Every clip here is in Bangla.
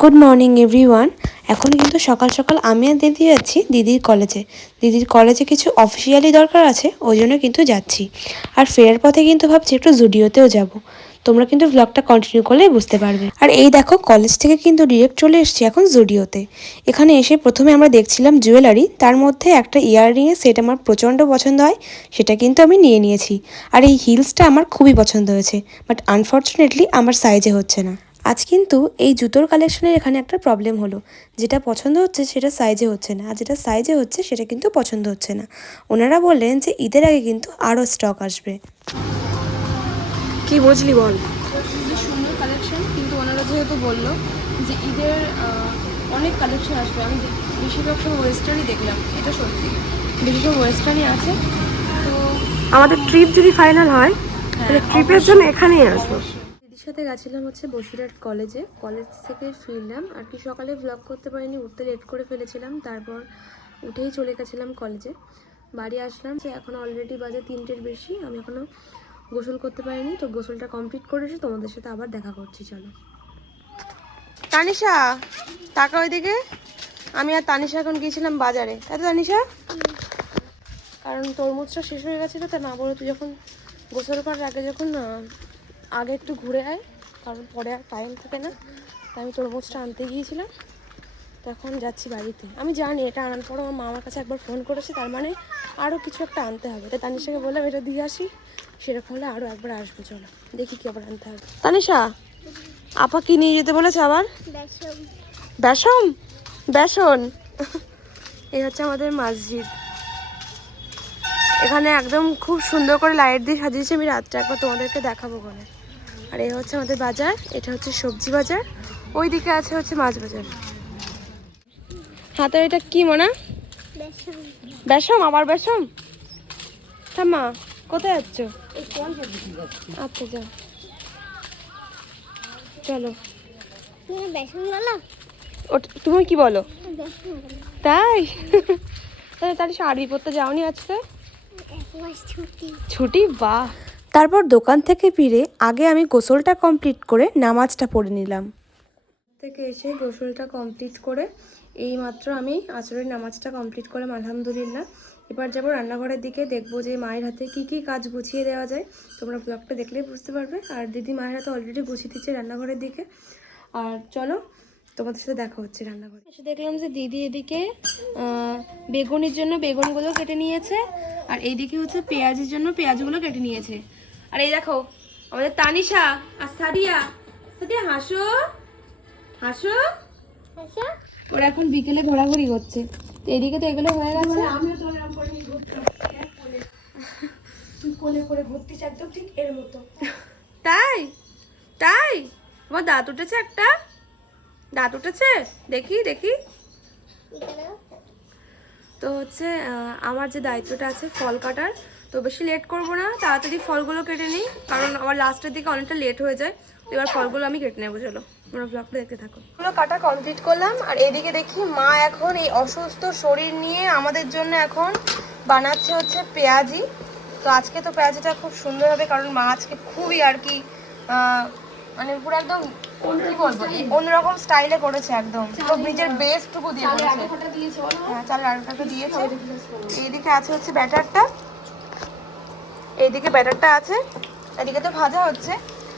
Good morning everyone. এখন কিন্তু সকাল সকাল আমি আর দিদি যাচ্ছি দিদির কলেজে। দিদির কলেজে কিছু অফিসিয়ালি দরকার আছে, ওই জন্য কিন্তু যাচ্ছি। আর ফেরার পথে কিন্তু ভাবছি একটু জুডিওতেও যাব। তোমরা কিন্তু ব্লগটা কন্টিনিউ করলেই বুঝতে পারবে। আর এই দেখো, কলেজ থেকে কিন্তু ডিরেক্ট চলে এসেছি এখন জুডিওতে। এখানে এসে প্রথমে আমরা দেখছিলাম জুয়েলারি, তার মধ্যে একটা ইয়াররিংয়ের সেট আমার প্রচণ্ড পছন্দ হয়, সেটা কিন্তু আমি নিয়ে নিয়েছি। আর এই হিলসটা আমার খুবই পছন্দ হয়েছে, বাট আনফর্চুনেটলি আমার সাইজে হচ্ছে না। আজ কিন্তু এই জুতোর কালেকশনের এখানে একটা প্রবলেম হলো, যেটা পছন্দ হচ্ছে সেটা সাইজে হচ্ছে না, আর যেটা সাইজে হচ্ছে সেটা কিন্তু পছন্দ হচ্ছে না। ওনারা বললেন যে ঈদের আগে কিন্তু আরও স্টক আসবে। কি বুঝলি বল? খুবই সুন্দর কালেকশন, কিন্তু ওনারা যেহেতু বললো যে ঈদের অনেক কালেকশন আসবে, আমি বেশিরভাগ সময় ওয়েস্টার্নই দেখলাম। এটা সত্যি বেশিরভাগ ওয়েস্টার্নই আছে। তো আমাদের ট্রিপ যদি ফাইনাল হয় তাহলে ট্রিপের জন্য এখানেই আসবো। দিদির সাথে গেছিলাম হচ্ছে বসিরহাট কলেজে, কলেজ থেকে ফিরলাম আর কি। সকালে ব্লগ করতে পারিনি, উঠতে লেট করে ফেলেছিলাম, তারপর উঠেই চলে গেছিলাম কলেজে। বাড়ি আসলাম যে এখন অলরেডি বাজে 3টের বেশি, আমি এখনও গোসল করতে পারিনি। তো গোসলটা কমপ্লিট করে এসে তোমাদের সাথে আবার দেখা করছি, চলো। তানিশা টাকা ওইদিকে। আমি আর তানিশা এখন গিয়েছিলাম বাজারে, তাই তো তানিশা? কারণ তরমুজটা শেষ হয়ে গেছিলো, তা না বলে তুই যখন গোসল করার আগে যখন আগে একটু ঘুরে আয়, কারণ পরে আর টাইম থাকে না। তাই আমি তরমুজটা আনতে গিয়েছিলাম, তো এখন যাচ্ছি বাড়িতে। আমি জানি এটা আনার পর আমার মা আমার কাছে একবার ফোন করেছে, তার মানে আরও কিছু একটা আনতে হবে। তাই তানিশাকে বললাম এটা দিয়ে আসি, সেরকম হলে আরও একবার আসবো, চলো দেখি কি আবার আনতে হবে। তানিশা, আপা কি নিয়ে যেতে বলেছে আবার? বেসন। বেসন। এই হচ্ছে আমাদের মসজিদ, এখানে একদম খুব সুন্দর করে লাইট দিয়ে সাজিয়েছে। আমি রাত্রে একবার তোমাদেরকে দেখাবো বলে। আর এই হচ্ছে আমাদের বাজার, এটা হচ্ছে সবজি বাজার, ওই দিকে আছে হচ্ছে মাছ বাজার। হাতের এটা কি মনে? বেসম। আবার বেসম? থামা, কোথায় যাচ্ছ? আচ্ছা যা, চলো। তুমি কি বলো? তাই? তাহলে শাড়ি পরতে যাওনি আজকে? ছুটি, বাহ। তারপর দোকান থেকে ফিরে আগে আমি গোসলটা কমপ্লিট করে নামাজটা পড়ে নিলাম। থেকে এসে গোসলটা কমপ্লিট করে এই মাত্র আমি আসরের নামাজটা কমপ্লিট করলাম, আলহামদুলিল্লাহ। এবার যাবো রান্নাঘরের দিকে, দেখবো যে মায়ের হাতে কি কি কাজ গুছিয়ে দেওয়া যায়। তোমরা ব্লগটা দেখলেই বুঝতে পারবে। আর দিদি মায়ের হাতে অলরেডি গুছিয়ে দিচ্ছে রান্নাঘরের দিকে। আর চলো তোমাদের সাথে দেখা হচ্ছে রান্নাঘরে এসে। দেখলাম যে দিদি এদিকে বেগুনির জন্য বেগুনগুলো কেটে নিয়েছে, আর এইদিকে হচ্ছে পেঁয়াজের জন্য পেঁয়াজগুলো কেটে নিয়েছে। আর এই দেখো আমাদের তানিশা আর সাদিয়া। সাদিয়া হাসো, হাসো। ওরা এখন বিকেলে ঘোরাঘুরি করছে। তো এদিকে তো এগুলো হয়ে গেছে, আমিও তো এরকম করে কোলে করে ঘুরতেছি একদম ঠিক এর মতো। তাই? তাই? তোমার দাঁত উঠেছে একটা? দাঁত উঠেছে? দেখি দেখি। তো হচ্ছে আমার যে দায়িত্বটা আছে ফল কাটার, তো বেশি লেট করব না, তাড়াতাড়ি ফলগুলো কেটে নিই, কারণ আমার লাস্টের দিকে অনেকটা লেট হয়ে যায়। এবার ফলগুলো আমি কেটে নেবো, চলো তোমরা ব্লগটা দেখতে থাকো। এগুলো কাটা কমপ্লিট করলাম, আর এদিকে দেখি মা এখন এই অসুস্থ শরীর নিয়ে আমাদের জন্য এখন বানাচ্ছে হচ্ছে পেঁয়াজি। তো আজকে তো পেঁয়াজিটা খুব সুন্দর হবে, কারণ মা আজকে খুবই আর কি মানে পুরো একদম কি বলবো অন্যরকম স্টাইলে করেছে, একদম তো নিজের বেস্টটুকু দিয়ে করেছে। হ্যাঁ, চালের আটাটা দিয়েছে। এইদিকে আছে হচ্ছে ব্যাটারটা, এইদিকে ব্যাটারটা আছে, এদিকে তো ভাজা হচ্ছে।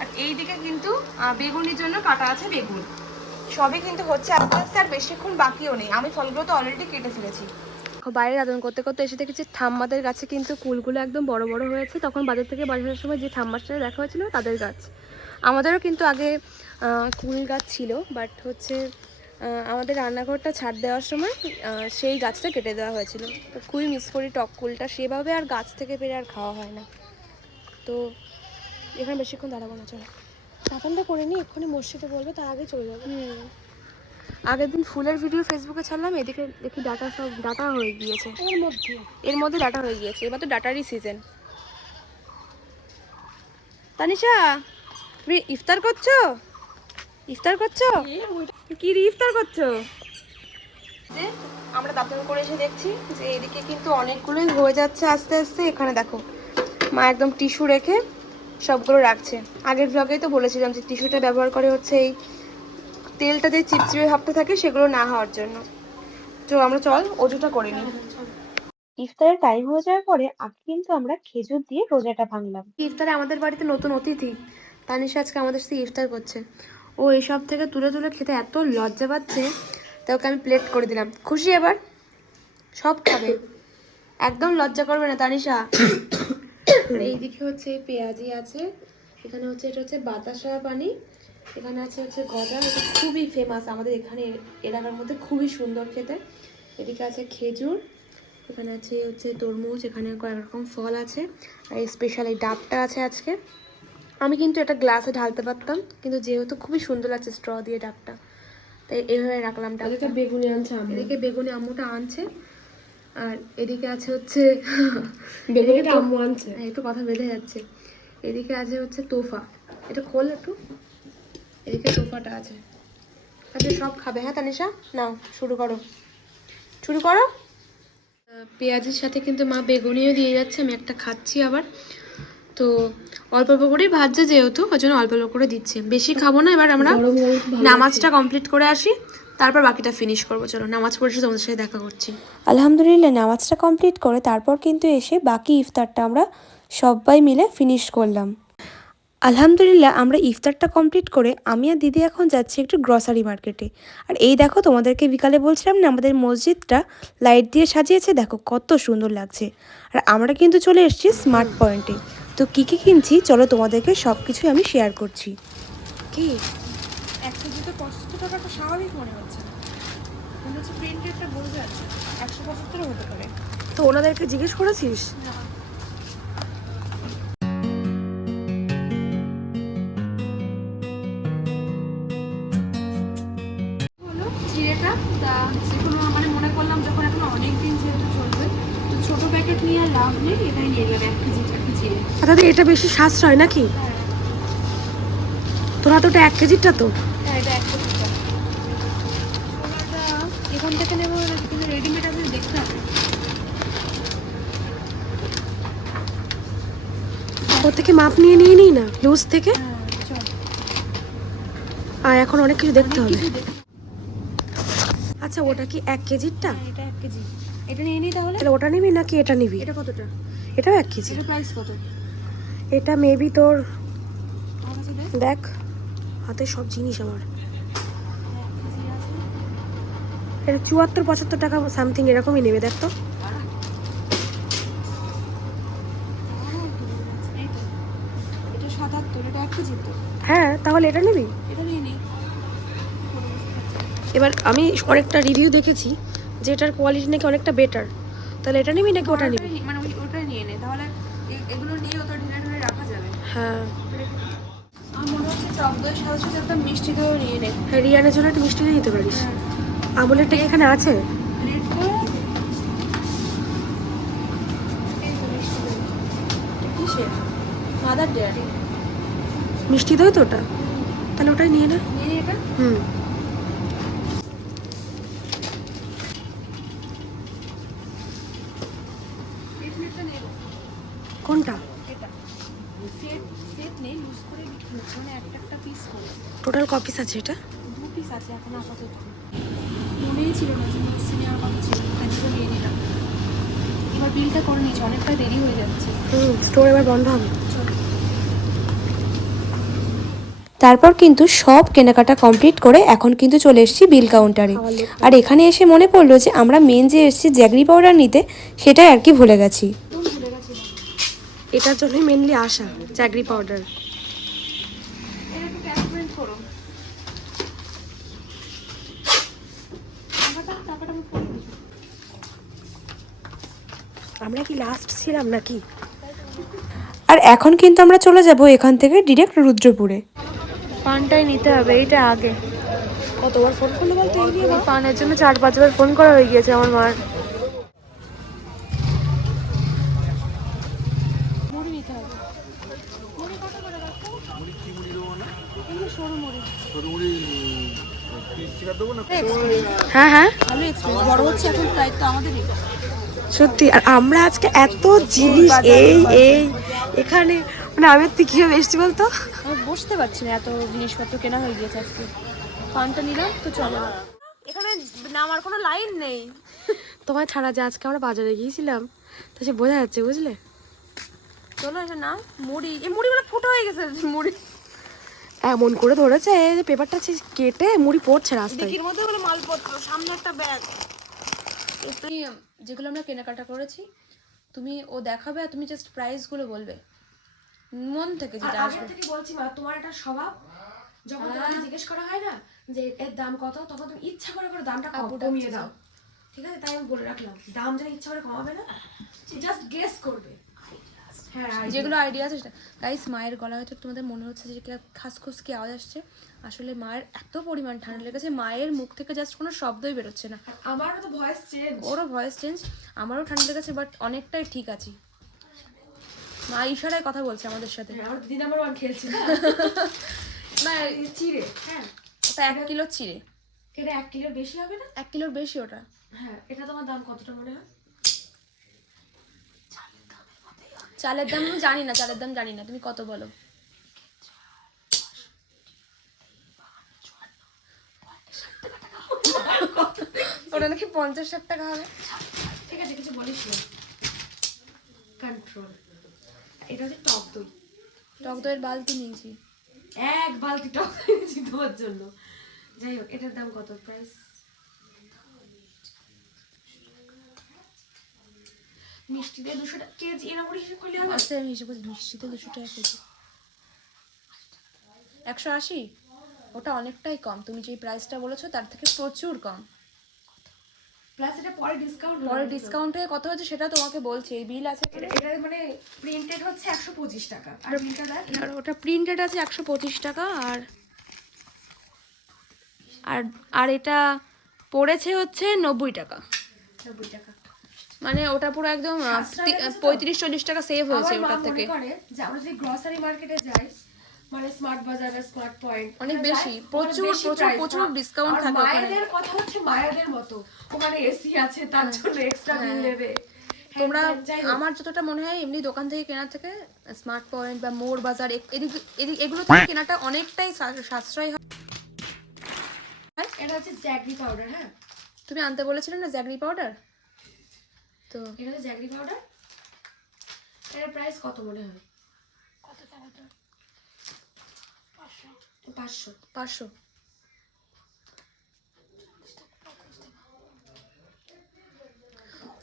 আর এইদিকে কিন্তু বেগুনির জন্য কাটা আছে বেগুন। সবই কিন্তু হচ্ছে আস্তে আস্তে, আর বেশিক্ষণ বাকিও নেই। আমি ফলগুলো তো অলরেডি কেটে ফেলেছি। বাইরে আদর করতে করতে এসে দেখেছি ঠাম্মাদের গাছে কিন্তু কুলগুলো একদম বড় বড় হয়েছে। তখন বাজার থেকে বাজারের সময় যে ঠাম্মার সাথে দেখা হয়েছিল তাদের গাছ। আমাদেরও কিন্তু আগে কুল গাছ ছিল, বাট হচ্ছে আমাদের রান্নাঘরটা ছাড় দেওয়ার সময় সেই গাছটা কেটে দেওয়া হয়েছিল। তো খুবই মিস করি টক কুলটা, সেভাবে আর গাছ থেকে পেরে আর খাওয়া হয় না। তো এখানে বেশিক্ষণ দাঁড়াবো না, চলো। সাফানটা করে নিই, এক্ষুনি মসজিদে বলবে, তার আগে চলে যাবো। আগের দিন ফুলের ভিডিও ফেসবুকে ছাড়লাম, এদিকে দেখি ডাটা সব ডাটা হয়ে গিয়েছে, এর মধ্যে ডাটা হয়ে গিয়েছে। এবার তো ডাটারই সিজন। তানিশা, তুমি ইফতার করছো? ইফতার করছো? কি ইফতার করছো? যে আমরা দাঁতন করে এসে দেখছি যে এদিকে কিন্তু অনেকগুলোই হয়ে যাচ্ছে আস্তে আস্তে। এখানে দেখো মা একদম টিস্যু রেখে সবগুলো রাখছে। আগের ব্লগেই তো বলেছিলাম যে টিস্যুটা ব্যবহার করে হচ্ছে এই তেলটা যে চিপচিপে ভাবটা থাকে সেগুলো না হওয়ার জন্য। তো আমরা চল অজুটা করে নিই। ইফতারের টাইম হয়ে যাওয়ার পরে আগে কিন্তু আমরা খেজুর দিয়ে রোজাটা ভাঙলাম। ইফতারে আমাদের বাড়িতে নতুন অতিথি তানিশা আজকে আমাদের সাথে ইফতার করছে। ও এইসব থেকে তুলে তুলে খেতে এত লজ্জা পাচ্ছে, তাই ওকে আমি প্লেট করে দিলাম। খুশি এবার সব খাবে, একদম লজ্জা করবে না তানিশা। আর এইদিকে হচ্ছে পেঁয়াজি আছে, এখানে হচ্ছে এটা হচ্ছে বাতাসা পানি, এখানে আছে হচ্ছে গজা, এটা খুবই ফেমাস আমাদের এখানে এলাকার মধ্যে, খুবই সুন্দর খেতে। এদিকে আছে খেজুর, এখানে আছে হচ্ছে তরমুজ, এখানে কয়েক রকম ফল আছে, আর স্পেশাল এই ডাবটা আছে আজকে। আমি কিন্তু এটা গ্লাসে ঢালতে পারতাম, কিন্তু যেহেতু খুবই সুন্দর লাগছে স্ট্র দিয়ে ডাবটা, তাই এইভাবে রাখলাম। ডাবটা বেগুনি আনছে, এদিকে বেগুনি আম্মুটা আনছে, আর এদিকে আছে হচ্ছে বেগুনিটা আম্মু আনছে, একটু কথা বেঁধে যাচ্ছে। এদিকে আছে হচ্ছে তোফা, এটা খোল একটু, এদিকে তোফাটা আছে। তাহলে সব খাবে। হ্যাঁ তানিশা, নাও শুরু করো, শুরু করো। পেঁয়াজের সাথে কিন্তু মা বেগুনিও দিয়ে যাচ্ছে, আমি একটা খাচ্ছি আবার। তো অল্প অল্প করেই ভাজছে যেহেতু, ওই জন্য অল্প অল্প করে দিচ্ছে, বেশি খাবো না। এবার আমরা নামাজটা কমপ্লিট করে আসি, তারপর বাকিটা ফিনিশ করবো। চলো নামাজ পড়ে এসে তোমাদের সাথে দেখা করছি। আলহামদুলিল্লাহ নামাজটা কমপ্লিট করে তারপর কিন্তু এসে বাকি ইফতারটা আমরা সবাই মিলে ফিনিশ করলাম। আলহামদুলিল্লাহ আমরা ইফতারটা কমপ্লিট করে আমি আর দিদি এখন যাচ্ছি একটু গ্রসারি মার্কেটে। আর এই দেখো, তোমাদেরকে বিকালে বলছিলাম না আমাদের মসজিদটা লাইট দিয়ে সাজিয়েছে, দেখো কত সুন্দর লাগছে। আর আমরা কিন্তু চলে এসেছি স্মার্ট পয়েন্টে। তো কী কী কিনছি চলো তোমাদেরকে সব কিছুই আমি শেয়ার করছি। কি 1 কেজিতে 75 টাকাটা স্বাভাবিক মনে হচ্ছে না, মনে হচ্ছে প্রিন্টেডটা বোঝা যাচ্ছে 175 হতে পারে। তো ওনাদেরকে জিজ্ঞেস করেছিস? হলো চিড়েটা, তা যেগুলো মানে মনে করলাম যখন এখন অনেক দিন যেহেতু চলবে, তো ছোটো প্যাকেট নিয়ে আর লাভ নেই, এটাই নিয়ে গেলাম 1 কেজি একটা চিড়ে। তাহলে এটা বেশি সাশ্রয় নাকি? তোরা তো ওটা 1 কেজিটা তো। হ্যাঁ এটা 1 কেজিটা। ছোলাটা এখান থেকে নেবো নাকি কিন্তু রেডিমেড আপনি দেখতে হবে। ওর থেকে মাপ নিয়ে নিই না লুজ থেকে। চল আর এখন অনেক কিছু দেখতে হবে। আচ্ছা ওটা কি 1 কেজিরটা? এটা 1 কেজি, এটা নিয়ে নিই তাহলে। তাহলে ওটা নিবি নাকি এটা নিবি? এটা কতটা? এটাও 1 কেজি। এটা প্রাইস কত? এটা মেবি তোর, আমার কাছে দেখ। দেখ হাতে সব জিনিস আমার, এটা 74-75 টাকা সামথিং এরকমই নেবে, দেখ তো। এটা 77, এটা 1 কেজি তো। হ্যাঁ তাহলে এটা নিবি। এটা নিয়ে নিই। এবার আমি অনেকটা রিভিউ দেখেছি যে এটার কোয়ালিটি নাকি অনেকটা বেটার, তাহলে এটা নিবি নাকি ওটা নিবি? মানে ওটাই নিয়ে নে তাহলে, এগুলো নিয়ে ওটা ঢেলে ঢেলে রাখা যাবে। হ্যাঁ আমার মনে হচ্ছে টক দইয়ের সাথে সাথে একটা মিষ্টি দইও নিয়ে নে। হ্যাঁ রিয়ানের জন্য একটা মিষ্টি নিতে পারিস। আমুলেরটা কি এখানে আছে? প্লেট করে এই তো মিষ্টি দই। এটা কিসের? Mother dairy. মিষ্টি দই তো ওটা, তাহলে ওটাই নিয়ে না। নিয়ে নে এটা। হুম এই প্লেটটা নেব। কোনটা? এটা সেট সেট নেই, লুজ করে বিক্রি হচ্ছে, মানে একটা পিস করে। টোটাল ক পিস আছে এটা? 2 পিস আছে এখন আপাতত। মনেই ছিল না যে মিক্সি নেওয়ার কথা ছিল, আজকে নিয়ে নিলাম। এবার বিলটা করে নিয়েছি, অনেকটা দেরি হয়ে যাচ্ছে। স্টোর এবার বন্ধ হবে। চলো। তারপর কিন্তু সব কেনাকাটা কমপ্লিট করে এখন কিন্তু চলে এসেছি বিল কাউন্টারে। আর এখানে এসে মনে পড়লো যে আমরা মেন যে এসেছি জ্যাগরি পাউডার নিতে, সেটাই আর কি ভুলে গেছি। ভুলে গেছিলাম। এটার জন্যই মেনলি আসা, জ্যাগরি পাউডার। এটা একটু ক্যাশ প্রিন্ট করো। টাকাটা আমি ফোন করছি। আমরা কি লাস্ট ছিলাম নাকি? আর এখন কিন্তু আমরা চলে যাব এখান থেকে ডিরেক্ট রুদ্রপুরে। পানটাই নিতে হবে, এইটা আগে। কতবার ফোন করলো বলতে? পানের জন্য 4-5 বার ফোন করা হয়ে গিয়েছে আমার মার। মুড়ি নিতে হবে। মুড়ি কত করে রাখো? মুড়ি কি মুড়ি দেবো না? এমনি সরু মুড়ি। সরু মুড়ি টিকা দেবো না? হ্যাঁ হ্যাঁ ভালো এক্সপেন্স, বড় হচ্ছে এখন দায়িত্ব আমাদেরই। সত্যি। আর আমরা আজকে এত জিনিস এই এখানে, মানে আমি তুই কিভাবে এসছি বলতো? আমি বসতে পারছি না, এত জিনিসপত্র কেনা হয়ে গিয়েছে আজকে। পানটা নিলাম তো চলো। এখানে নামার কোনো লাইন নেই। তোমার ছাড়া যে আজকে আমরা বাজারে গিয়েছিলাম তো সে বোঝা যাচ্ছে, বুঝলে? চলো এটা না, মুড়ি, এই মুড়িগুলো ফুটো হয়ে গেছে মুড়ি। এমন করে ধরেছে যে পেপারটা কেটে মুড়ি পড়ছে রাস্তায়। ডিকির মধ্যে বলে মালপত্র, সামনে একটা ব্যাগ। তুমি যেগুলো আমরা কেনাকাটা করেছি তুমি ও দেখাবে আর তুমি জাস্ট প্রাইসগুলো বলবে মন থেকে যেটা আগে আসবে। থেকে বলছি মা, তোমার একটা স্বভাব, যখন তোমাকে জিজ্ঞেস করা হয় না যে এর দাম কত, তখন তুমি ইচ্ছা করে করে দামটা কমিয়ে দাও। ঠিক আছে, তাই আমি বলে রাখলাম, দাম যা ইচ্ছা করে কমাবে না, জাস্ট গেস করবে। হ্যাঁ, যেগুলো আইডিয়া আছে সেটা। গাইস, মায়ের গলা হয়তো তোমাদের মনে হচ্ছে যে খাসখুস কি আওয়াজ আসছে, আসলে মায়ের এত পরিমাণ ঠান্ডা লেগেছে, মায়ের মুখ থেকে জাস্ট কোনো শব্দই বেরোচ্ছে না। আমারও তো ভয়েস চেঞ্জ, ওরও ভয়েস চেঞ্জ, আমারও ঠান্ডা লেগেছে, বাট অনেকটাই ঠিক আছি। মা ইশারায় কথা বলছে আমাদের সাথে। আমার দিদি নাম্বার 1 খেলছে না। না, চিড়ে, হ্যাঁ ওটা 1 কিলো চিড়ে। এটা 1 কিলোর বেশি হবে না? 1 কিলোর বেশি ওটা। হ্যাঁ, এটা তোমার দাম কতটা মনে হয়? চালের দাম আমি জানি না, চালের দাম জানি না, তুমি কত বলো? ওটা নাকি 50-60 টাকা হবে। ঠিক আছে, কিছু বলিস না, কন্ট্রোল। এটা হচ্ছে টক দই, টক দইয়ের বালতি নিয়েছি। 1 বালতি টক দই এনেছি তোমার জন্য। যাই হোক, এটার দাম কত প্রাইস? মিষ্টি দিয়ে 200 টাকা কেজি, এর উপরে হিসেব করলে হবে? আচ্ছা, আমি হিসেবে করছি, মিষ্টিতে 200 টাকা কেজি। 180? ওটা অনেকটাই কম, তুমি যে প্রাইসটা বলেছো তার থেকে প্রচুর কম। প্লাস এটা পরে ডিসকাউন্ট, পরে ডিসকাউন্টে কত হচ্ছে সেটা তোমাকে বলছি, এই বিল আছে। এটা মানে প্রিন্টেড হচ্ছে 125 টাকা, আর প্রিন্টার আর ওটা প্রিন্টেড আছে 125 টাকা, আর আর আর এটা পড়েছে হচ্ছে 90 টাকা। 90 টাকা, মানে ওটা পুরো একদম 35-40 টাকা সেভ হয়েছে ওটার থেকে। করে যে আমরা যদি গ্রসারি মার্কেটে যাই, মানে স্মার্ট বাজার বা স্মার্ট পয়েন্ট, অনেক বেশি, প্রচুর প্রচুর প্রচুর ডিসকাউন্ট থাকে ওখানে। মায়েদের কথা হচ্ছে মায়েদের মতো, ওখানে এসি আছে, তার জন্য এক্সট্রা বিল নেবে। তোমরা, আমার যতটা মনে হয় এমনি দোকান থেকে কেনার থেকে স্মার্ট পয়েন্ট বা মোর বাজার এগুলো থেকে কেনাটা অনেকটাই সাশ্রয় হয়। এটা হচ্ছে জ্যাগরি পাউডার। হ্যাঁ, তুমি আনতে বলেছিলে না জ্যাগরি পাউডার, তো এটা হচ্ছে জ্যাগরি পাউডার। এটার প্রাইস কত মনে হয়? 500।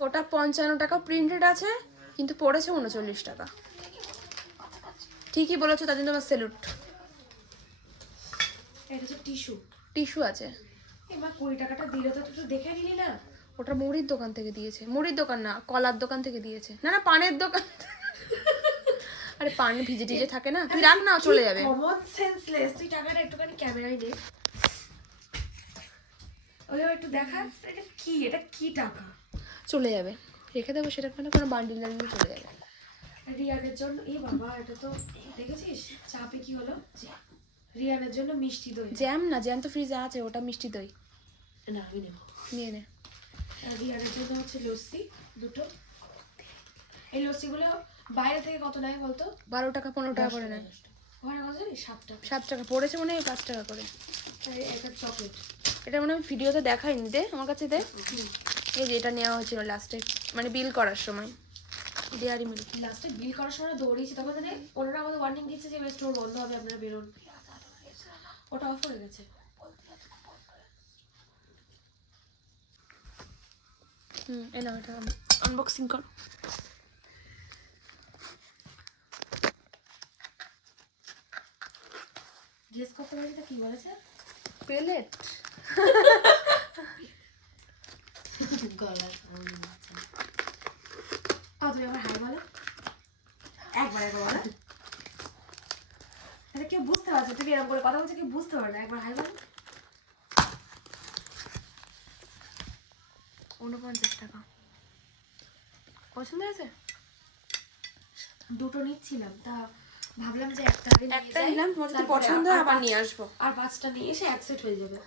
ওটা 55 টাকা প্রিন্টেড আছে, কিন্তু পড়েছে 39 টাকা। ঠিকই বলেছো, তার জন্য আমার স্যালুট। এটা হচ্ছে টিস্যু আছে। এবার 20 টাকাটা দিলে তো একটু দেখে নিলি না? ওটা মুড়ির দোকান থেকে দিয়েছে, মুড়ির দোকান না, কলার দোকান থেকে দিয়েছে। না না, পানের দোকান। আরে পান ভিজে টিজে থাকে না, তুই রাখ না, চলে যাবে। কমন সেন্সলেস, তুই টাকাটা একটুখানি ক্যামেরায় নে, ওইভাবে একটু দেখা। এটা কি টাকা? চলে যাবে, রেখে দেবো সেটা, কোনো বান্ডিল বান্ডিল চলে যাবে। রিয়ানের জন্য, এই বাবা, এটা তো দেখেছিস চাপে কি হলো? রিয়ানের জন্য মিষ্টি দই। জ্যাম না, জ্যাম তো ফ্রিজে আছে, ওটা মিষ্টি দই। না, আমি নেব। নিয়ে নে। রিয়ানের জন্য হচ্ছে লস্যি 2টো। এই লস্যিগুলো বাইরে থেকে কত নেয় বলতো? 12 টাকা 15 টাকা করে নেয়। ওখানে কত জানি? 7 টাকা। 7 টাকা পড়েছে মনে হয়, 5 টাকা করে। একটা চকলেট, এটা মনে হয় আমি ভিডিওতে দেখাইনি, দে আমার কাছে দে। এই যে এটা নেওয়া হয়েছিল লাস্টে, মানে বিল করার সময়। ডেয়ারি মিল্ক লাস্টে বিল করার সময় দৌড়িয়েছি, তখন মানে ওনারা আমাদের ওয়ার্নিং দিচ্ছে যে স্টোর বন্ধ হবে, আপনারা বেরোন। ওটা অফ হয়ে গেছে। এই নাও, এটা আনবক্সিং কর। জিজ্ঞেস করতে পারি তা কি বলেছে? প্লেট। গলা তুমি আবার হাই বলো, একবার বলো। এটা কেউ বুঝতে পারছে? তুমি এরকম করে কথা বলছো, কেউ বুঝতে পারে না। একবার হাই বলো। 49 টাকা। পছন্দ হয়েছে? 2টো নিচ্ছিলাম, তা ভাবলাম যে একটা একটা নিলাম, তোমার যদি পছন্দ হয় আবার নিয়ে আসবো। আর 5টা নিয়ে এসে এক সেট হয়ে যাবে।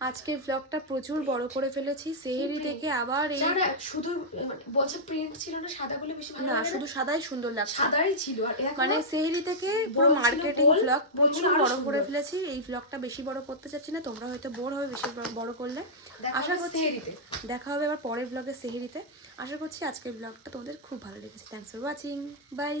আজকের ব্লগটা প্রচুর বড় করে ফেলেছি। সেহেরি থেকে আবার এই জানো না, শুধু মানে বলছে প্রিন্ট ছিল না, সাদাগুলো বেশি ভালো না লাগে শুধু সাদাই সুন্দর লাগছে, সাদাই ছিল। আর এরকম মানে সেহেরি থেকে পুরো বল ছিল, মার্কেটিং বল, ব্লগ বলগুলো প্রচুর আরো বড় করে সুন্দর। ফেলেছি। এই ব্লগটা বেশি বড় করতে চাচ্ছি না, তোমরা হয়তো বোর হবে বেশি বড় করলে। দেখা আশা হবে করছি সেহেরিতে। দেখা হবে আবার পরের ব্লগে সেহেরিতে। আশা করছি আজকের ব্লগটা তোমাদের খুব ভালো লেগেছে। Thanks for watching, by.